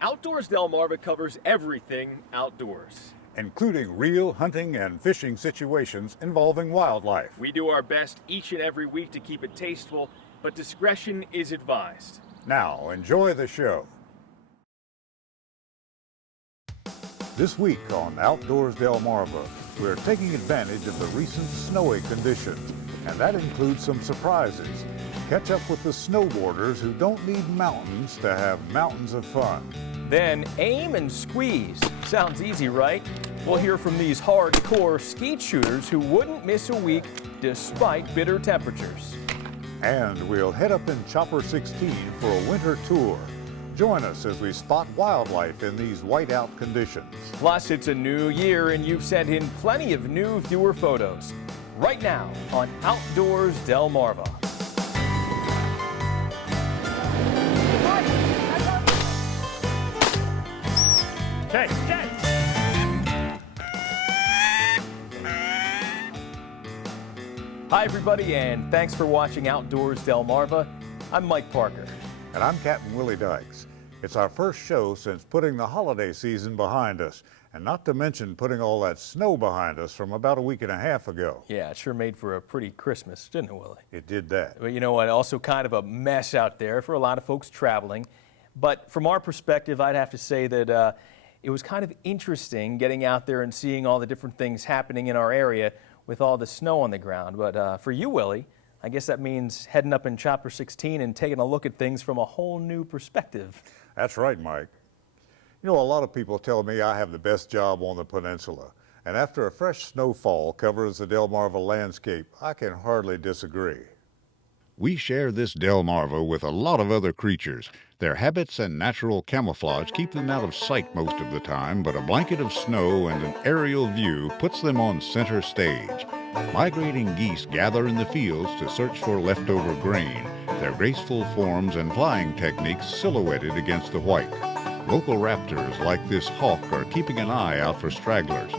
Outdoors Delmarva covers everything outdoors. Including real hunting and fishing situations involving wildlife. We do our best each and every week to keep it tasteful, but discretion is advised. Now, enjoy the show. This week on Outdoors Delmarva, we're taking advantage of the recent snowy conditions, and that includes some surprises. Catch up with the snowboarders who don't need mountains to have mountains of fun. Then aim and squeeze. Sounds easy, right? We'll hear from these hardcore skeet shooters who wouldn't miss a week despite bitter temperatures. And we'll head up in Chopper 16 for a winter tour. Join us as we spot wildlife in these whiteout conditions. Plus, it's a new year and you've sent in plenty of new viewer photos. Right now on Outdoors Delmarva. Okay. Hi everybody, and thanks for watching Outdoors Delmarva. I'm Mike Parker. And I'm Captain Willie Dykes. It's our first show since putting the holiday season behind us, and not to mention putting all that snow behind us from about a week and a half ago. Yeah, it sure made for a pretty Christmas, didn't it, Willie? It did that. But you know what, also kind of a mess out there for a lot of folks traveling. But from our perspective, I'd have to say that it was kind of interesting getting out there and seeing all the different things happening in our area with all the snow on the ground. But for you, Willie, I guess that means heading up in Chopper 16 and taking a look at things from a whole new perspective. That's right, Mike. You know, a lot of people tell me I have the best job on the peninsula. And after a fresh snowfall covers the Delmarva landscape, I can hardly disagree. We share this Delmarva with a lot of other creatures. Their habits and natural camouflage keep them out of sight most of the time, but a blanket of snow and an aerial view puts them on center stage. Migrating geese gather in the fields to search for leftover grain, their graceful forms and flying techniques silhouetted against the white. Local raptors like this hawk are keeping an eye out for stragglers.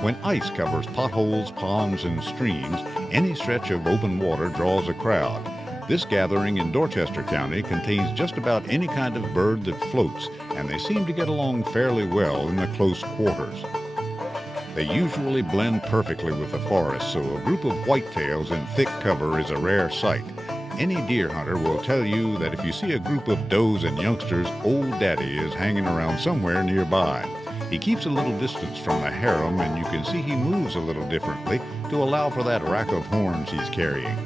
When ice covers potholes, ponds, and streams, any stretch of open water draws a crowd. This gathering in Dorchester County contains just about any kind of bird that floats, and they seem to get along fairly well in the close quarters. They usually blend perfectly with the forest, so a group of whitetails in thick cover is a rare sight. Any deer hunter will tell you that if you see a group of does and youngsters, Old Daddy is hanging around somewhere nearby. He keeps a little distance from the harem, and you can see he moves a little differently to allow for that rack of horns he's carrying.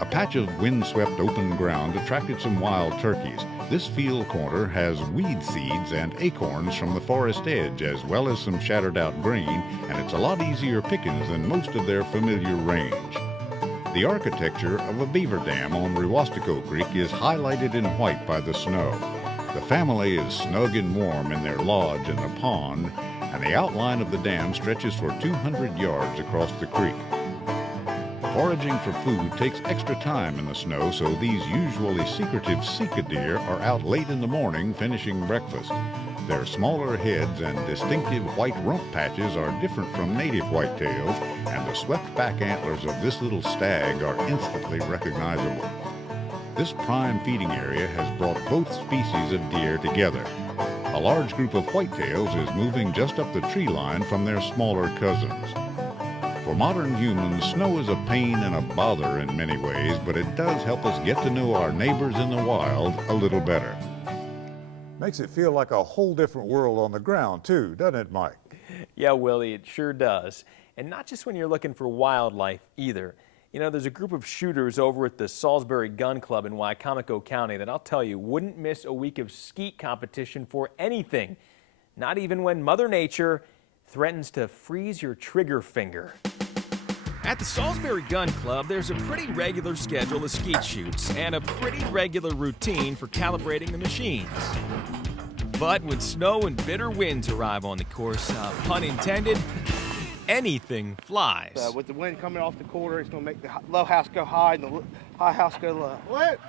A patch of windswept open ground attracted some wild turkeys. This field corner has weed seeds and acorns from the forest edge, as well as some shattered out grain, and it's a lot easier pickings than most of their familiar range. The architecture of a beaver dam on Rewastico Creek is highlighted in white by the snow. The family is snug and warm in their lodge in the pond, and the outline of the dam stretches for 200 yards across the creek. Foraging for food takes extra time in the snow, so these usually secretive sika deer are out late in the morning finishing breakfast. Their smaller heads and distinctive white rump patches are different from native whitetails, and the swept back antlers of this little stag are instantly recognizable. This prime feeding area has brought both species of deer together. A large group of whitetails is moving just up the tree line from their smaller cousins. For modern humans, snow is a pain and a bother in many ways, but it does help us get to know our neighbors in the wild a little better. Makes it feel like a whole different world on the ground too, doesn't it, Mike? Yeah, Willie, it sure does. And not just when you're looking for wildlife either. You know, there's a group of shooters over at the Salisbury Gun Club in Wicomico County that I'll tell you wouldn't miss a week of skeet competition for anything. Not even when Mother Nature threatens to freeze your trigger finger. At the Salisbury Gun Club, there's a pretty regular schedule of skeet shoots and a pretty regular routine for calibrating the machines. But when snow and bitter winds arrive on the course, pun intended, anything flies. With the wind coming off the quarter, it's going to make the low house go high and the high house go low. What?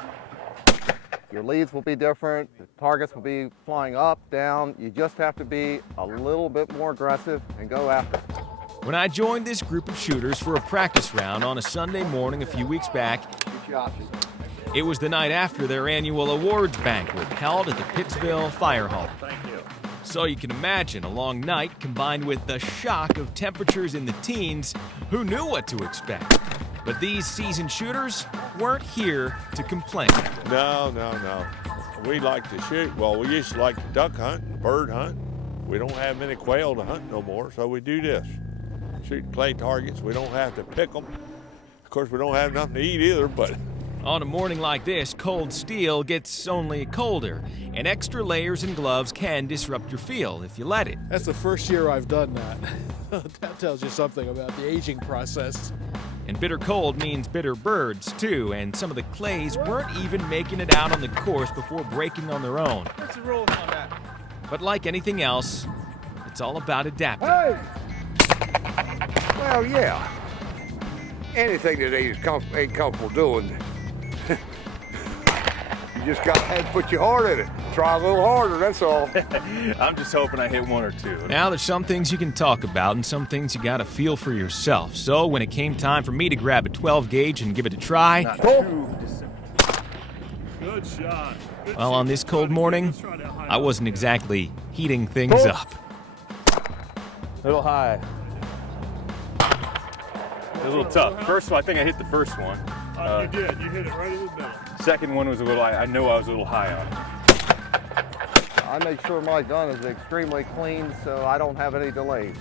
Your leads will be different, the targets will be flying up, down. You just have to be a little bit more aggressive and go after it. When I joined this group of shooters for a practice round on a Sunday morning a few weeks back, It was the night after their annual awards banquet held at the Pittsville Fire Hall. So you can imagine a long night combined with the shock of temperatures in the teens. Who knew what to expect? But these seasoned shooters weren't here to complain. No. We like to shoot. Well, we used to like to duck hunt and bird hunt. We don't have many quail to hunt no more, so we do this. Shoot clay targets. We don't have to pick them. Of course, we don't have nothing to eat either, but... On a morning like this, cold steel gets only colder, and extra layers and gloves can disrupt your feel if you let it. That's the first year I've done that. That tells you something about the aging process. And bitter cold means bitter birds, too, and some of the clays weren't even making it out on the course before breaking on their own. What's the rules on that? But like anything else, it's all about adapting. Well, yeah. Anything that ain't comfortable doing, you just got to put your heart in it. Try a little harder, that's all. I'm just hoping I hit one or two. Now, there's some things you can talk about and some things you gotta feel for yourself. So when it came time for me to grab a 12 gauge and give it a try, Good shot. Good well, on this cold morning, I wasn't exactly heating things up. A little high. It was a little tough. First one, I think I hit the first one. You did. You hit it right in the middle. Second one was a little, I know I was a little high on it. I make sure my gun is extremely clean so I don't have any delays.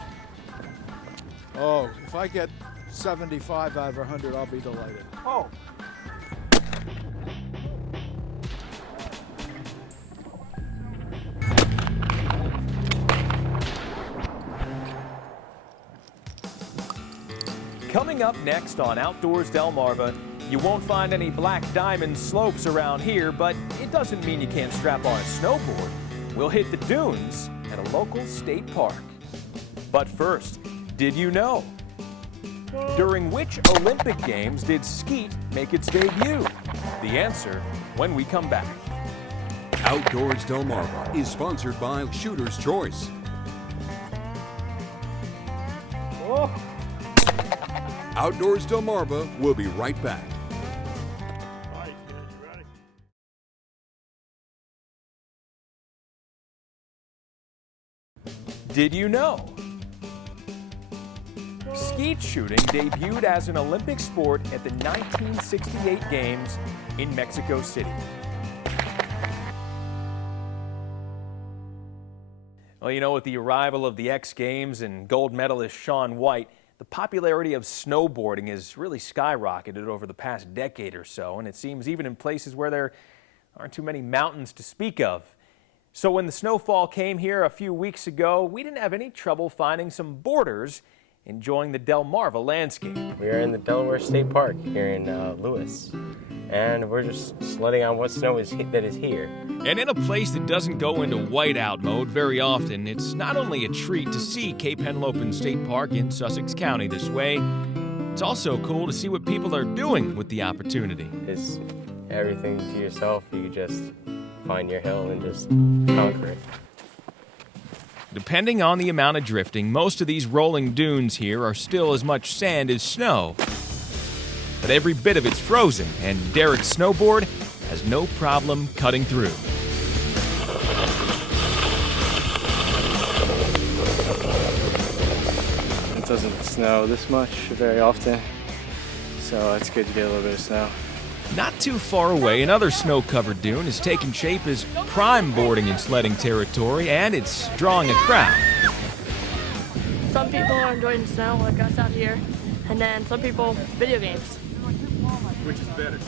Oh, if I get 75 out of 100, I'll be delighted. Oh. Coming up next on Outdoors Delmarva, you won't find any black diamond slopes around here, but it doesn't mean you can't strap on a snowboard. We'll hit the dunes at a local state park. But first, did you know? During which Olympic Games did skeet make its debut? The answer when we come back. Outdoors Delmarva is sponsored by Shooter's Choice. Outdoors Delmarva will be right back. All right, kid, you ready? Did you know? Skeet shooting debuted as an Olympic sport at the 1968 Games in Mexico City. Well, you know, with the arrival of the X Games and gold medalist Shaun White, the popularity of snowboarding has really skyrocketed over the past decade or so, and it seems even in places where there aren't too many mountains to speak of. So when the snowfall came here a few weeks ago, we didn't have any trouble finding some boarders enjoying the Delmarva landscape. We are in the Delaware State Park here in Lewis, and we're just sledding on what snow that is here. And in a place that doesn't go into whiteout mode very often, it's not only a treat to see Cape Henlopen State Park in Sussex County this way, it's also cool to see what people are doing with the opportunity. It's everything to yourself. You just find your hill and just conquer it. Depending on the amount of drifting, most of these rolling dunes here are still as much sand as snow. But every bit of it's frozen, and Derek's snowboard has no problem cutting through. It doesn't snow this much very often, so it's good to get a little bit of snow. Not too far away, another snow-covered dune is taking shape as prime boarding and sledding territory, and it's drawing a crowd. Some people are enjoying snow, like us out here, and then some people, video games. Which is better?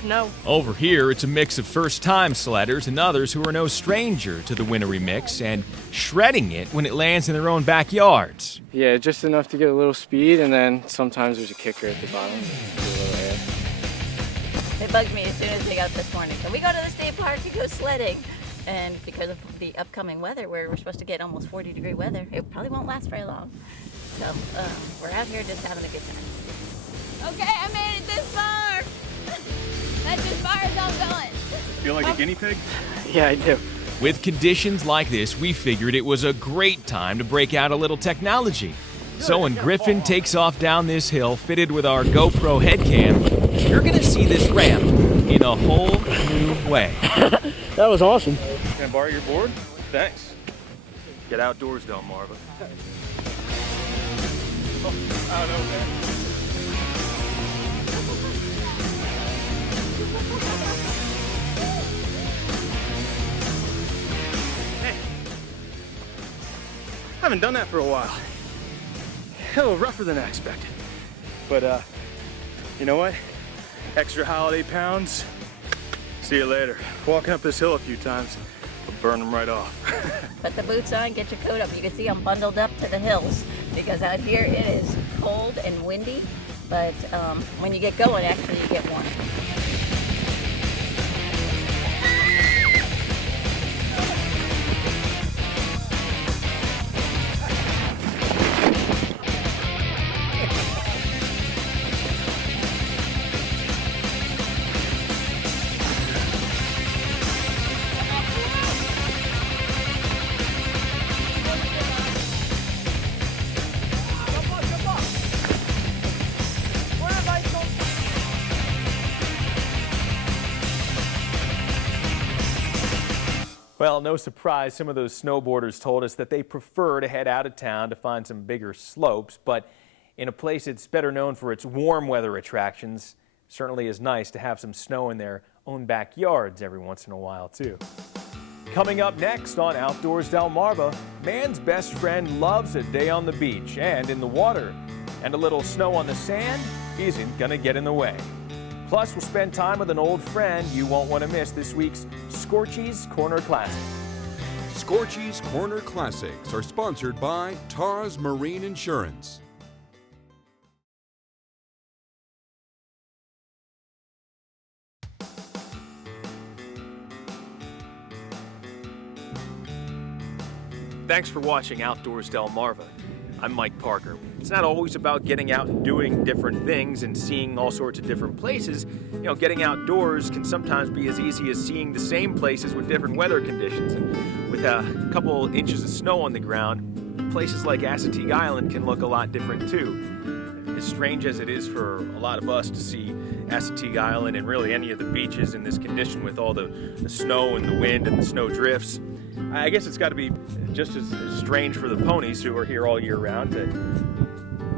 Snow. Over here, it's a mix of first-time sledders and others who are no stranger to the wintry mix and shredding it when it lands in their own backyards. Yeah, just enough to get a little speed, and then sometimes there's a kicker at the bottom. They bugged me as soon as they got up this morning. Can we go to the state park to go sledding? And because of the upcoming weather, where we're supposed to get almost 40-degree weather, it probably won't last very long. So we're out here just having a good time. Okay, I made it this far. That's as far as I'm going. Feel like a guinea pig? Yeah, I do. With conditions like this, we figured it was a great time to break out a little technology. So when Griffin takes off down this hill fitted with our GoPro head cam, you're gonna see this ramp in a whole new way. That was awesome. Can I borrow your board? Thanks. Get outdoors, Delmarva. I don't know, man. Hey. I haven't done that for a while. A little rougher than I expected. But, you know what? Extra holiday pounds. See you later. Walking up this hill a few times, I'll burn them right off. Put the boots on, get your coat up. You can see I'm bundled up to the hills because out here it is cold and windy. But when you get going, actually you get warm. Well, no surprise, some of those snowboarders told us that they prefer to head out of town to find some bigger slopes, but in a place that's better known for its warm weather attractions, certainly is nice to have some snow in their own backyards every once in a while, too. Coming up next on Outdoors Delmarva, man's best friend loves a day on the beach and in the water, and a little snow on the sand isn't gonna get in the way. Plus, we'll spend time with an old friend you won't want to miss this week's Scorchy's Corner Classic. Scorchy's Corner Classics are sponsored by Tars Marine Insurance. Thanks for watching Outdoors Delmarva. I'm Mike Parker. It's not always about getting out and doing different things and seeing all sorts of different places. You know, getting outdoors can sometimes be as easy as seeing the same places with different weather conditions. And with a couple inches of snow on the ground, places like Assateague Island can look a lot different too. As strange as it is for a lot of us to see Assateague Island and really any of the beaches in this condition with all the snow and the wind and the snow drifts, I guess it's got to be just as strange for the ponies who are here all year round to,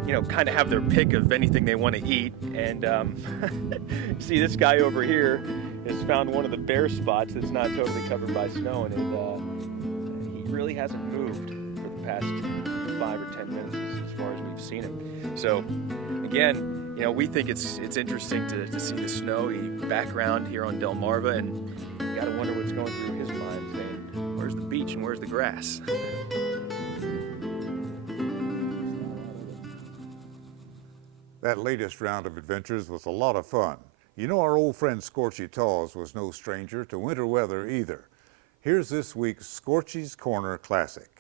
you know, kind of have their pick of anything they want to eat. And see, this guy over here has found one of the bare spots that's not totally covered by snow, and he really hasn't moved for the past 5 or 10 minutes as far as we've seen him. So again, you know, we think it's interesting to see the snowy background here on Delmarva, and you got to wonder what's going through his mind, saying, where's the beach and where's the grass? That latest round of adventures was a lot of fun. You know, our old friend Scorchy Taws was no stranger to winter weather either. Here's this week's Scorchy's Corner Classic.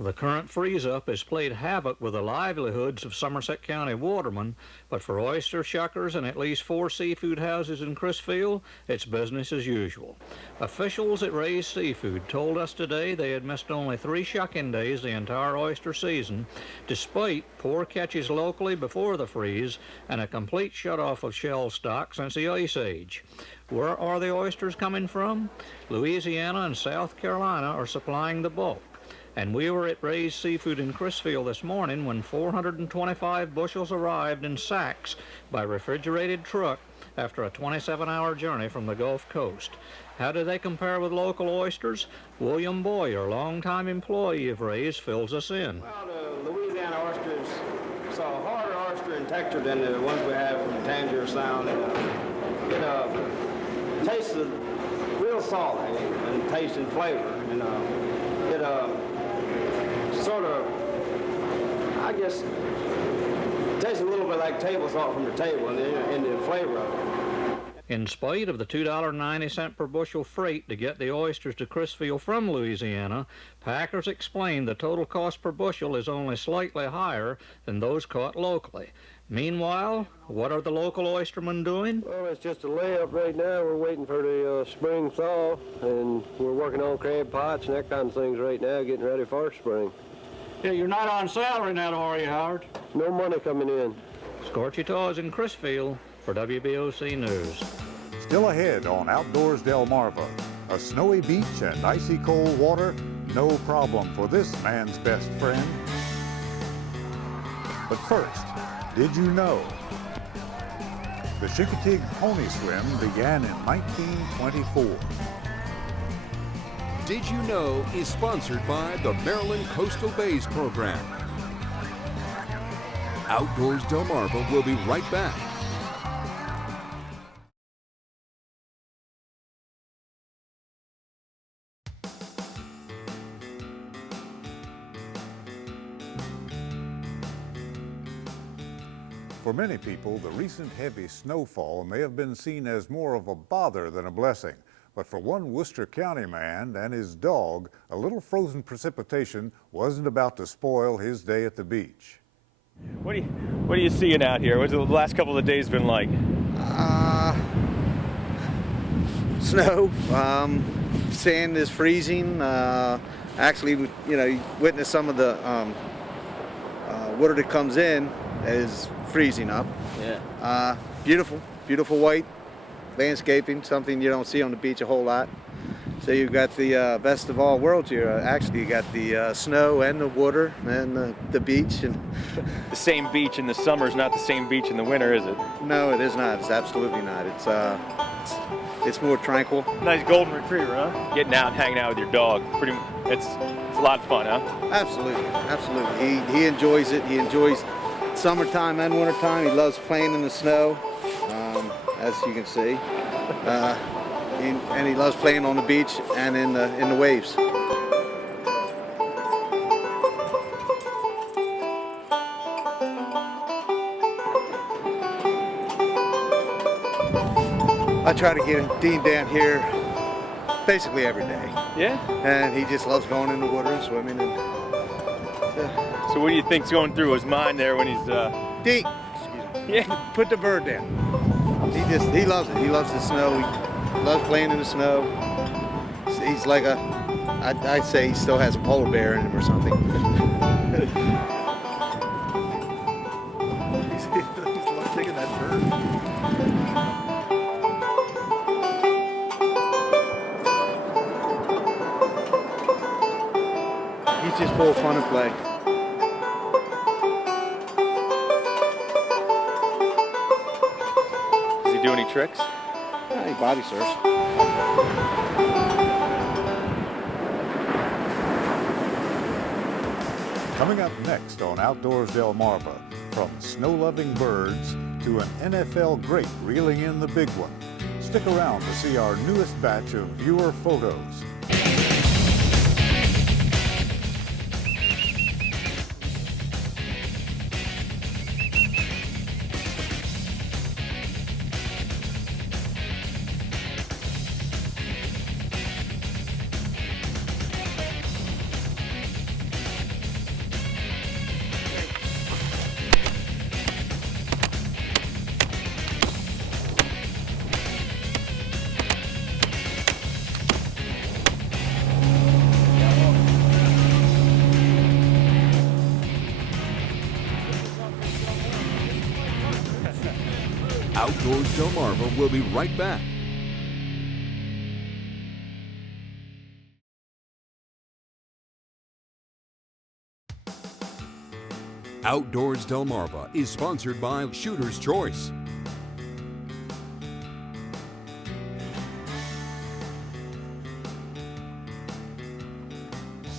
The current freeze-up has played havoc with the livelihoods of Somerset County watermen, but for oyster shuckers and at least 4 seafood houses in Chrisfield, it's business as usual. Officials at Ray's Seafood told us today they had missed only 3 shucking days the entire oyster season, despite poor catches locally before the freeze and a complete shut-off of shell stock since the Ice Age. Where are the oysters coming from? Louisiana and South Carolina are supplying the bulk. And we were at Ray's Seafood in Chrisfield this morning when 425 bushels arrived in sacks by refrigerated truck after a 27-hour journey from the Gulf Coast. How do they compare with local oysters? William Boyer, longtime employee of Ray's, fills us in. Well, the Louisiana oysters, it's a harder oyster in texture than the ones we have from Tangier Sound. And it tastes real salty and taste and flavor. And it sort of, I guess, tastes a little bit like table salt from the table in the flavor of it. In spite of the $2.90 per bushel freight to get the oysters to Chrisfield from Louisiana, packers explain the total cost per bushel is only slightly higher than those caught locally. Meanwhile, what are the local oystermen doing? Well, it's just a layup right now. We're waiting for the spring thaw, and we're working on crab pots and that kind of things right now, getting ready for spring. Yeah, you're not on salary now, are you, Howard? No money coming in. Scorchy Toys in Chrisfield for WBOC News. Still ahead on Outdoors Delmarva. A snowy beach and icy cold water, no problem for this man's best friend. But first, did you know? The Chincoteague Pony Swim began in 1924. Did You Know is sponsored by the Maryland Coastal Bays Program. Outdoors Delmarva will be right back. For many people, the recent heavy snowfall may have been seen as more of a bother than a blessing. But for one Worcester County man and his dog, a little frozen precipitation wasn't about to spoil his day at the beach. What are you seeing out here? What's the last couple of days been like? Snow. Sand is freezing. Actually, you witness some of the water that comes in is freezing up. Yeah. Beautiful white landscaping, something you don't see on the beach a whole lot. So you've got the best of all worlds here. Actually, you got the snow and the water and the beach. And the same beach in the summer is not the same beach in the winter, is it? No, it is not. It's absolutely not. It's more tranquil. Nice golden retriever, huh? Getting out and hanging out with your dog. It's a lot of fun, huh? Absolutely. He enjoys it. He enjoys summertime and wintertime. He loves playing in the snow, as you can see. And he loves playing on the beach and in the waves. I try to get Dean down here basically every day. Yeah? And he just loves going in the water and swimming. And so what do you think's going through his mind there when he's Dean, yeah, put the bird down. He loves it. He loves the snow. He loves playing in the snow. He's like I'd say he still has a polar bear in him or something. He's taking that bird. He's just full of fun and play. Does he do any tricks? He body surfs. Coming up next on Outdoors Delmarva, from snow-loving birds to an NFL great reeling in the big one. Stick around to see our newest batch of viewer photos. Outdoors Delmarva will be right back. Outdoors Delmarva is sponsored by Shooter's Choice.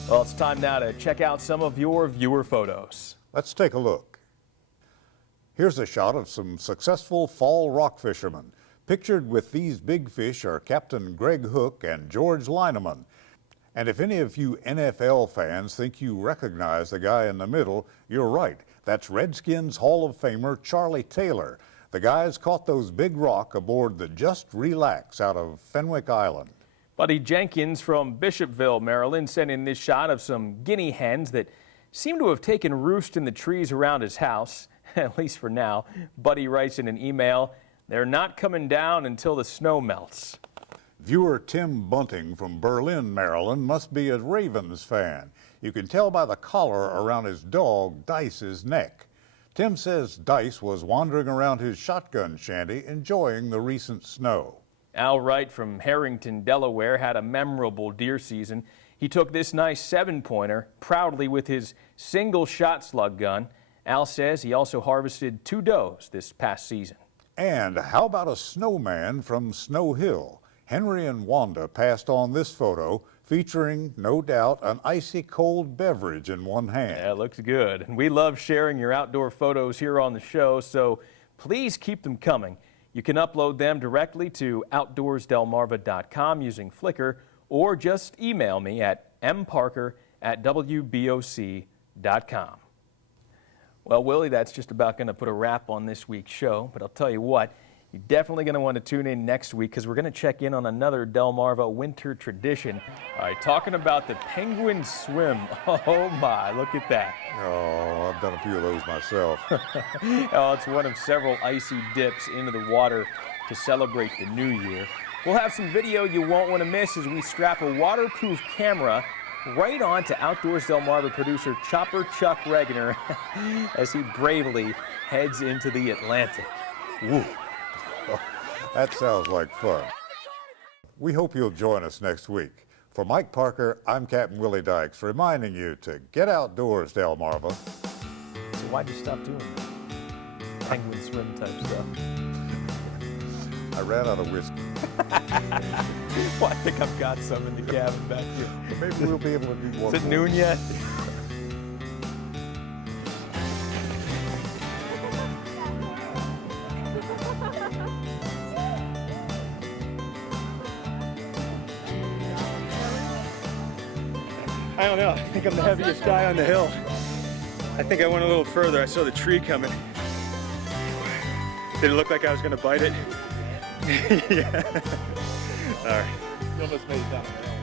Well, it's time now to check out some of your viewer photos. Let's take a look. Here's a shot of some successful fall rock fishermen. Pictured with these big fish are Captain Greg Hook and George Lineman. And if any of you NFL fans think you recognize the guy in the middle, you're right. That's Redskins Hall of Famer Charlie Taylor. The guys caught those big rock aboard the Just Relax out of Fenwick Island. Buddy Jenkins from Bishopville, Maryland, sent in this shot of some guinea hens that seem to have taken roost in the trees around his house. At least for now. Buddy writes in an email, "They're not coming down until the snow melts." Viewer Tim Bunting from Berlin, Maryland must be a Ravens fan. You can tell by the collar around his dog, Dice's neck. Tim says Dice was wandering around his shotgun shanty enjoying the recent snow. Al Wright from Harrington, Delaware had a memorable deer season. He took this nice 7-pointer proudly with his single shot slug gun. Al says he also harvested 2 does this past season. And how about a snowman from Snow Hill? Henry and Wanda passed on this photo featuring, no doubt, an icy cold beverage in one hand. Yeah, it looks good. And we love sharing your outdoor photos here on the show, so please keep them coming. You can upload them directly to outdoorsdelmarva.com using Flickr, or just email me at mparker@wboc.com. Well, Willie, that's just about going to put a wrap on this week's show, but I'll tell you what, you're definitely going to want to tune in next week because we're going to check in on another Delmarva winter tradition. All right, talking about the penguin swim. Oh my, look at that. Oh, I've done a few of those myself. Oh, it's one of several icy dips into the water to celebrate the new year. We'll have some video you won't want to miss as we strap a waterproof camera right on to Outdoors Delmarva producer Chopper Chuck Regner as he bravely heads into the Atlantic. Woo. Oh, that sounds like fun. We hope you'll join us next week. For Mike Parker, I'm Captain Willie Dykes, reminding you to get outdoors, Delmarva. So why'd you stop doing that? Penguin swim type stuff. I ran out of whiskey. Well, I think I've got some in the cabin back here. Maybe we'll be able to do one. Is it noon yet? I don't know. I think I'm the heaviest guy on the hill. I think I went a little further. I saw the tree coming. Did it look like I was going to bite it? Yeah. All right. You almost made it down the hill.